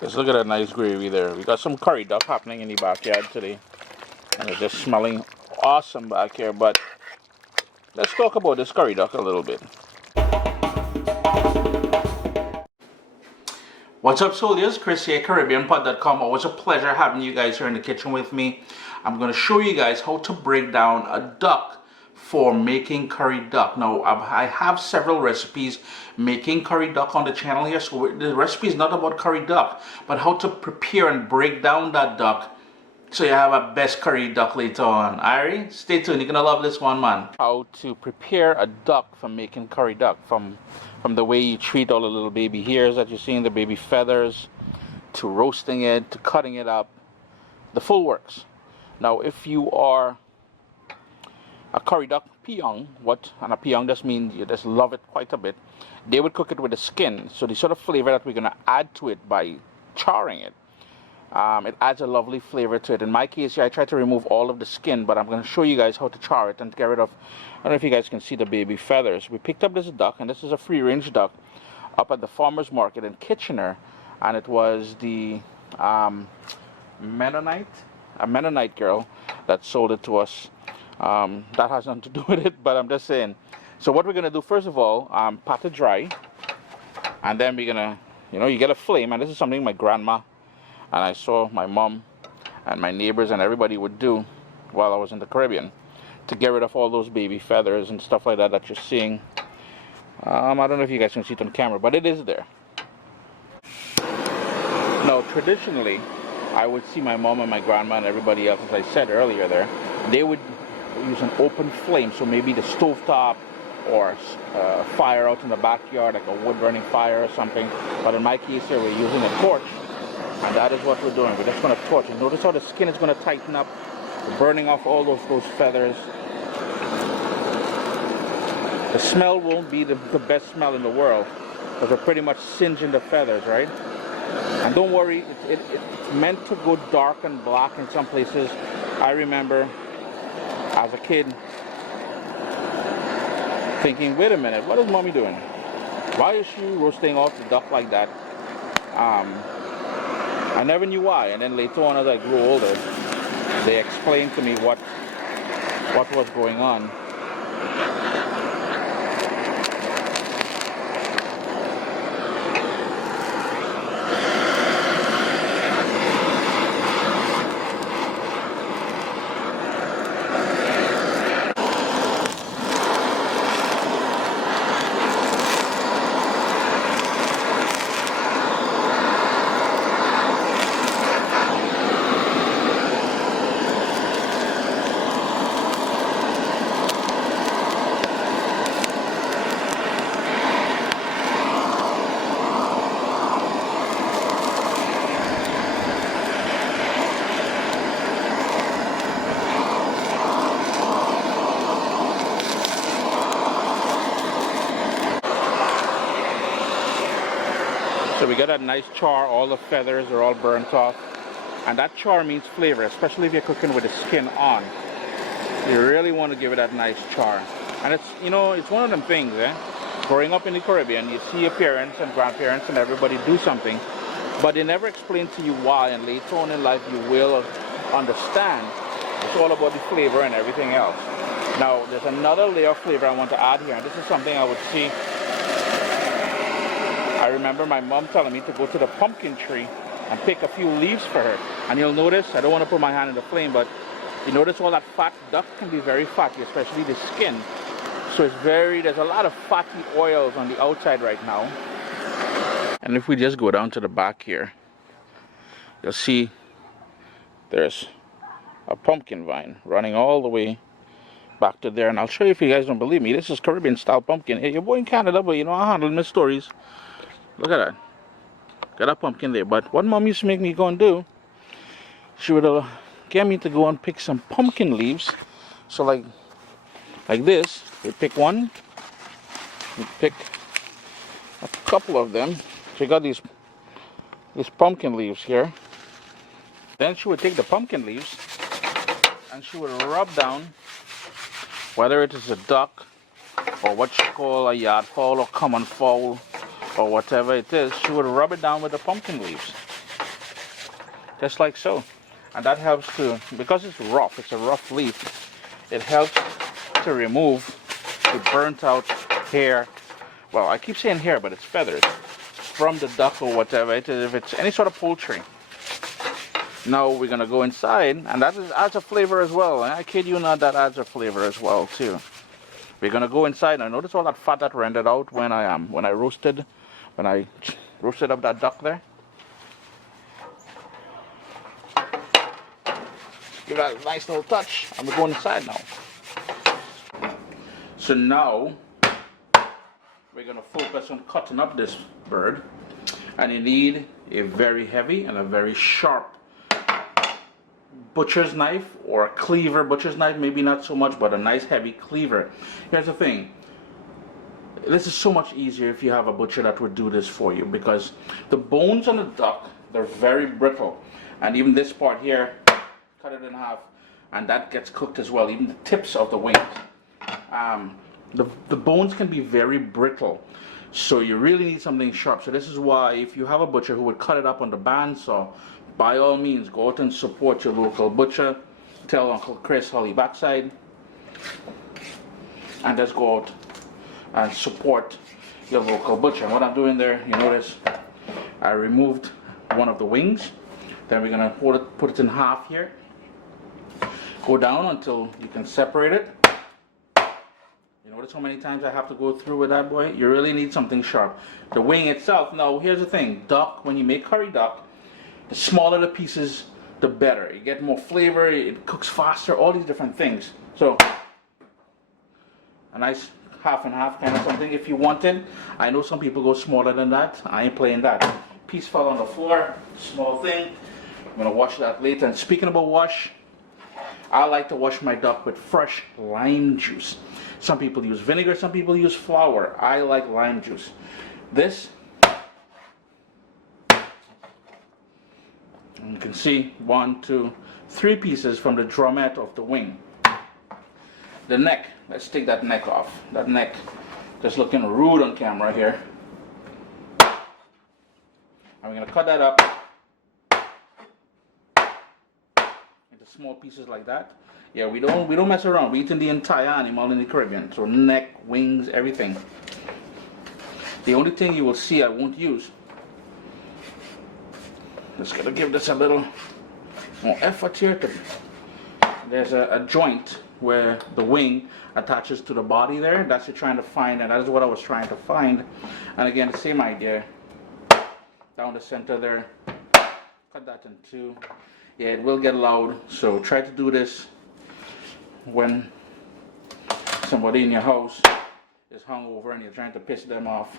Just look at that nice gravy there. We got some curry duck happening in the backyard today. And it's just smelling awesome back here. But let's talk about this curry duck a little bit. What's up, soldiers? Chris here, CaribbeanPod.com. Always a pleasure having you guys here in the kitchen with me. I'm going to show you guys how to break down a duck for making curry duck. Now, I have several recipes making curry duck on the channel here. So the recipe is not about curry duck, but how to prepare and break down that duck so you have a best curry duck later on. Alright, stay tuned. You're going to love this one, man. How to prepare a duck for making curry duck from the way you treat all the little baby hairs that you're seeing, the baby feathers, to roasting it, to cutting it up, the full works. Now, if you are a curry duck peong, and a peong just means you just love it quite a bit, they would cook it with the skin. So the sort of flavor that we're going to add to it by charring it, it adds a lovely flavor to it. In my case here, I try to remove all of the skin, but I'm going to show you guys how to char it and get rid of, I don't know if you guys can see the baby feathers. We picked up this duck, and this is a free-range duck up at the farmer's market in Kitchener, and it was the Mennonite girl that sold it to us. That has nothing to do with it, but I'm just saying. So what we're going to do, first of all, pat it dry, and then we're going to, you get a flame, and this is something my grandma and I saw my mom and my neighbors and everybody would do while I was in the Caribbean to get rid of all those baby feathers and stuff like that that you're seeing. I don't know if you guys can see it on camera, but it is there. Now, traditionally, I would see my mom and my grandma and everybody else, as I said earlier there, they would use an open flame, so maybe the stovetop or fire out in the backyard, like a wood-burning fire or something. But in my case here, we're using a torch. And that is what we're doing. We're just going to torch it. Notice how the skin is going to tighten up. We're burning off all those feathers. The smell won't be the best smell in the world, because we're pretty much singeing the feathers, right? And don't worry, it's meant to go dark and black in some places. I remember as a kid thinking, wait a minute, what is mommy doing? Why is she roasting off the duck like that? I never knew why, and then later on as I grew older, they explained to me what was going on. So we got that nice char, all the feathers are all burnt off. And that char means flavor, especially if you're cooking with the skin on. You really want to give it that nice char. And it's, it's one of them things, growing up in the Caribbean, you see your parents and grandparents and everybody do something, but they never explain to you why, and later on in life you will understand. It's all about the flavor and everything else. Now, there's another layer of flavor I want to add here, and this is something I would see. I remember my mom telling me to go to the pumpkin tree and pick a few leaves for her. And you'll notice, I don't want to put my hand in the flame, but you notice all that fat. Duck can be very fatty, especially the skin. So there's a lot of fatty oils on the outside right now. And if we just go down to the back here, you'll see there's a pumpkin vine running all the way back to there. And I'll show you if you guys don't believe me. This is Caribbean style pumpkin. Hey, you're boy in Canada, but I handle my stories. Look at that. Got a pumpkin there. But what mom used to make me go and do, she would get me to go and pick some pumpkin leaves. So like this, we pick one, we pick a couple of them. So you got these pumpkin leaves here. Then she would take the pumpkin leaves and she would rub down, whether it is a duck or what you call a yard fowl or common fowl or whatever it is, she would rub it down with the pumpkin leaves. just like so. And that helps to, because it's rough, it's a rough leaf, it helps to remove the burnt out hair. Well, I keep saying hair, but it's feathers from the duck or whatever it is, if it's any sort of poultry. Now we're gonna go inside, and that adds a flavor as well. And I kid you not, that adds a flavor as well too. We're gonna go inside and notice all that fat that rendered out when I roasted up that duck there. Give that a nice little touch. I'm gonna go inside now. So now we're gonna focus on cutting up this bird, and you need a very heavy and a very sharp butcher's knife, or a cleaver. Butcher's knife maybe not so much, but a nice heavy cleaver. Here's the thing, this is so much easier if you have a butcher that would do this for you, because the bones on the duck, they're very brittle, and even this part here, cut it in half, and that gets cooked as well, even the tips of the wings. The bones can be very brittle, so you really need something sharp. So this is why, if you have a butcher who would cut it up on the bandsaw, by all means go out and support your local butcher. Tell Uncle Chris Holly Backside, and just go out and support your local butcher. And what I'm doing there, you notice I removed one of the wings. Then we're gonna put it in half here, go down until you can separate it. You notice how many times I have to go through with that, boy? You really need something sharp. The wing itself, now here's the thing, duck, when you make curry duck, the smaller the pieces, the better. You get more flavor, it cooks faster, all these different things. So, a nice half and half kind of something if you wanted. I know some people go smaller than that. I ain't playing that. Piece fell on the floor, small thing. I'm gonna wash that later. And speaking about wash, I like to wash my duck with fresh lime juice. Some people use vinegar, some people use flour. I like lime juice. This, and you can see 1, 2, 3 pieces from the drumette of the wing. The neck, let's take that neck off. That neck just looking rude on camera here. And we're gonna cut that up into small pieces like that. Yeah, we don't mess around. We're eating the entire animal in the Caribbean. So neck, wings, everything. The only thing you will see I won't use, just gonna give this a little more effort here. There's a joint where the wing attaches to the body there. That's what you're trying to find, and that's what I was trying to find. And again, the same idea. Down the center there. Cut that in 2. Yeah, it will get loud, so try to do this when somebody in your house is hungover and you're trying to piss them off.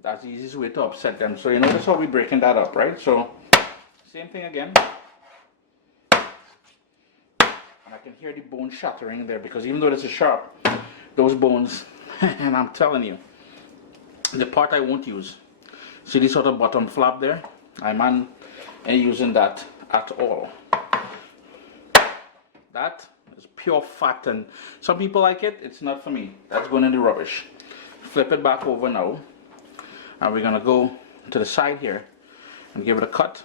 That's the easiest way to upset them. So you notice how we're breaking that up, right? So same thing again. And I can hear the bone shattering there, because even though this is sharp, those bones, and I'm telling you, the part I won't use, see this sort of bottom flap there? I'm ain't using that at all. That is pure fat, and some people like it. It's not for me. That's going in the rubbish. Flip it back over now, and we're gonna go to the side here and give it a cut.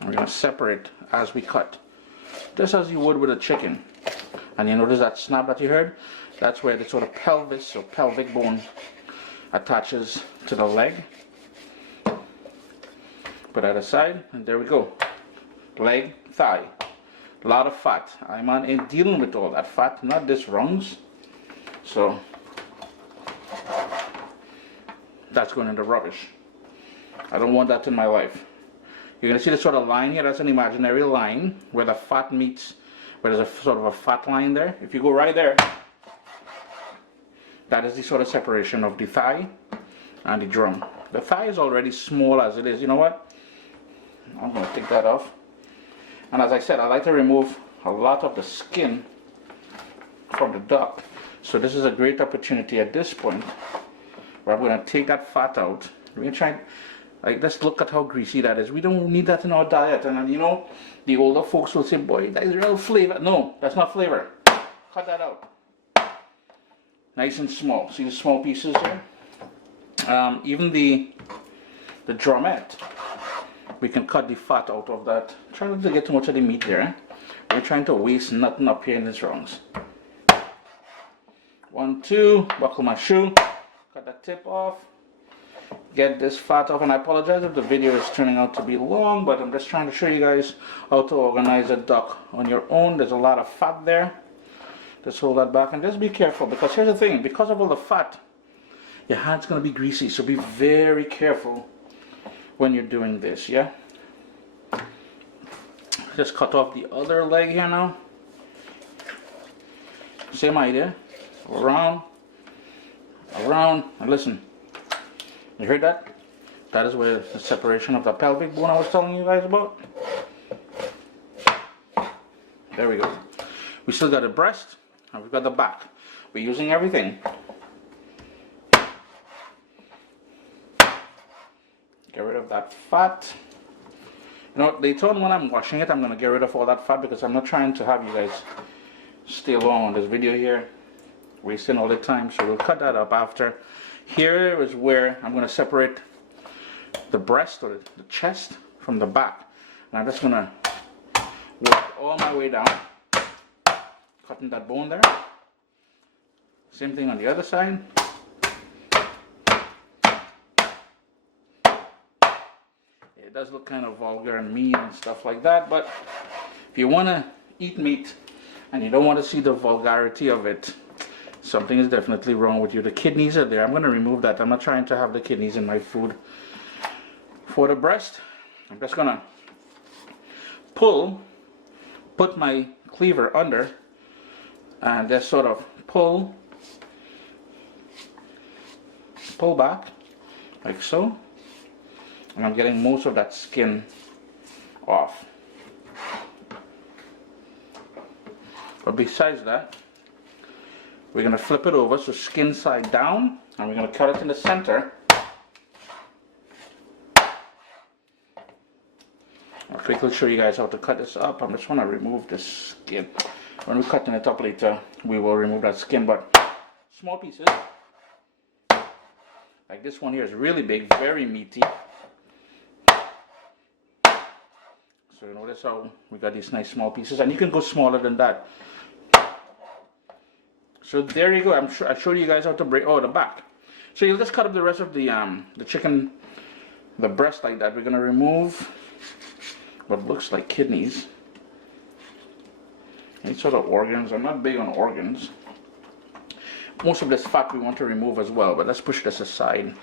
And we're gonna separate as we cut, just as you would with a chicken. And you notice that snap that you heard? That's where the sort of pelvis or pelvic bone attaches to the leg. Put that aside, and there we go. Leg, thigh. A lot of fat. I'm ain't dealing with all that fat, not this rungs. So that's going in the rubbish. I don't want that in my life. You're gonna see this sort of line here. That's an imaginary line where the fat meets, where there's a sort of a fat line there. If you go right there, that is the sort of separation of the thigh and the drum. The thigh is already small as it is. You know what? I'm gonna take that off. And as I said, I like to remove a lot of the skin from the duck. So this is a great opportunity at this point where I'm gonna take that fat out. We're gonna try, like, let's look at how greasy that is. We don't need that in our diet. And you know, the older folks will say, boy, that is real flavor. No, that's not flavor. Cut that out. Nice and small. See the small pieces there? Even the drumette we can cut the fat out of that. Try not to get too much of the meat there. We're trying to waste nothing up here in these rungs. 1, 2, buckle my shoe, cut that tip off, get this fat off. And I apologize if the video is turning out to be long, but I'm just trying to show you guys how to organize a duck on your own. There's a lot of fat there. Just hold that back and just be careful, because here's the thing, because of all the fat, your hand's going to be greasy, so be very careful when you're doing this, yeah? Just cut off the other leg here now. Same idea. Around, and listen. You heard that? That is where the separation of the pelvic bone I was telling you guys about. There we go. We still got the breast, and we've got the back. We're using everything. Get rid of that fat. You know, later on when I'm washing it, I'm going to get rid of all that fat, because I'm not trying to have you guys stay long on this video here, wasting all the time. So we'll cut that up after. Here is where I'm going to separate the breast, or the chest, from the back. And I'm just going to work all my way down, cutting that bone there. Same thing on the other side. It does look kind of vulgar and mean and stuff like that, but if you want to eat meat and you don't want to see the vulgarity of it, something is definitely wrong with you. The kidneys are there. I'm going to remove that. I'm not trying to have the kidneys in my food. For the breast, I'm just going to put my cleaver under, and just sort of pull back like so. And I'm getting most of that skin off. But besides that, we're going to flip it over, so skin side down, and we're going to cut it in the center. I'll quickly show you guys how to cut this up. I just want to remove this skin. When we're cutting it up later, we will remove that skin, but small pieces. Like this one here is really big, very meaty. So you notice how we got these nice small pieces, and you can go smaller than that. So there you go. I showed you guys how to break the back. So you'll just cut up the rest of the chicken, the breast like that. We're gonna remove what looks like kidneys. Any sort of organs. I'm not big on organs. Most of this fat we want to remove as well, but let's push this aside.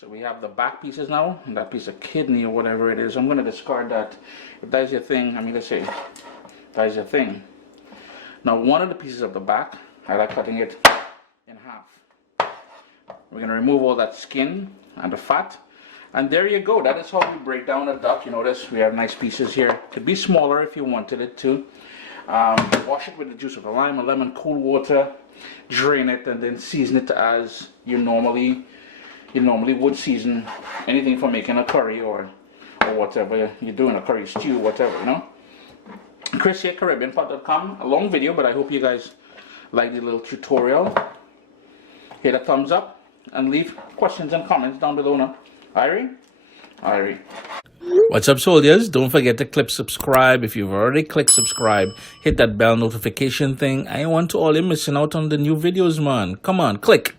So we have the back pieces now, and that piece of kidney or whatever it is. I'm going to discard that. If that is your thing, I mean, let's say that is your thing. Now, one of the pieces of the back, I like cutting it in half. We're going to remove all that skin and the fat. And there you go. That is how we break down a duck. You notice we have nice pieces here. It could be smaller if you wanted it to. Wash it with the juice of a lime, a lemon, cool water, drain it, and then season it as you normally would season anything for making a curry or whatever you're doing, a curry stew, whatever, you know. Chris here, CaribbeanPot.com. A long video, but I hope you guys like the little tutorial. Hit a thumbs up and leave questions and comments down below now. Irie? What's up, soldiers? Don't forget to click subscribe. If you've already clicked subscribe, hit that bell notification thing. I want to all you missing out on the new videos, man. Come on, click.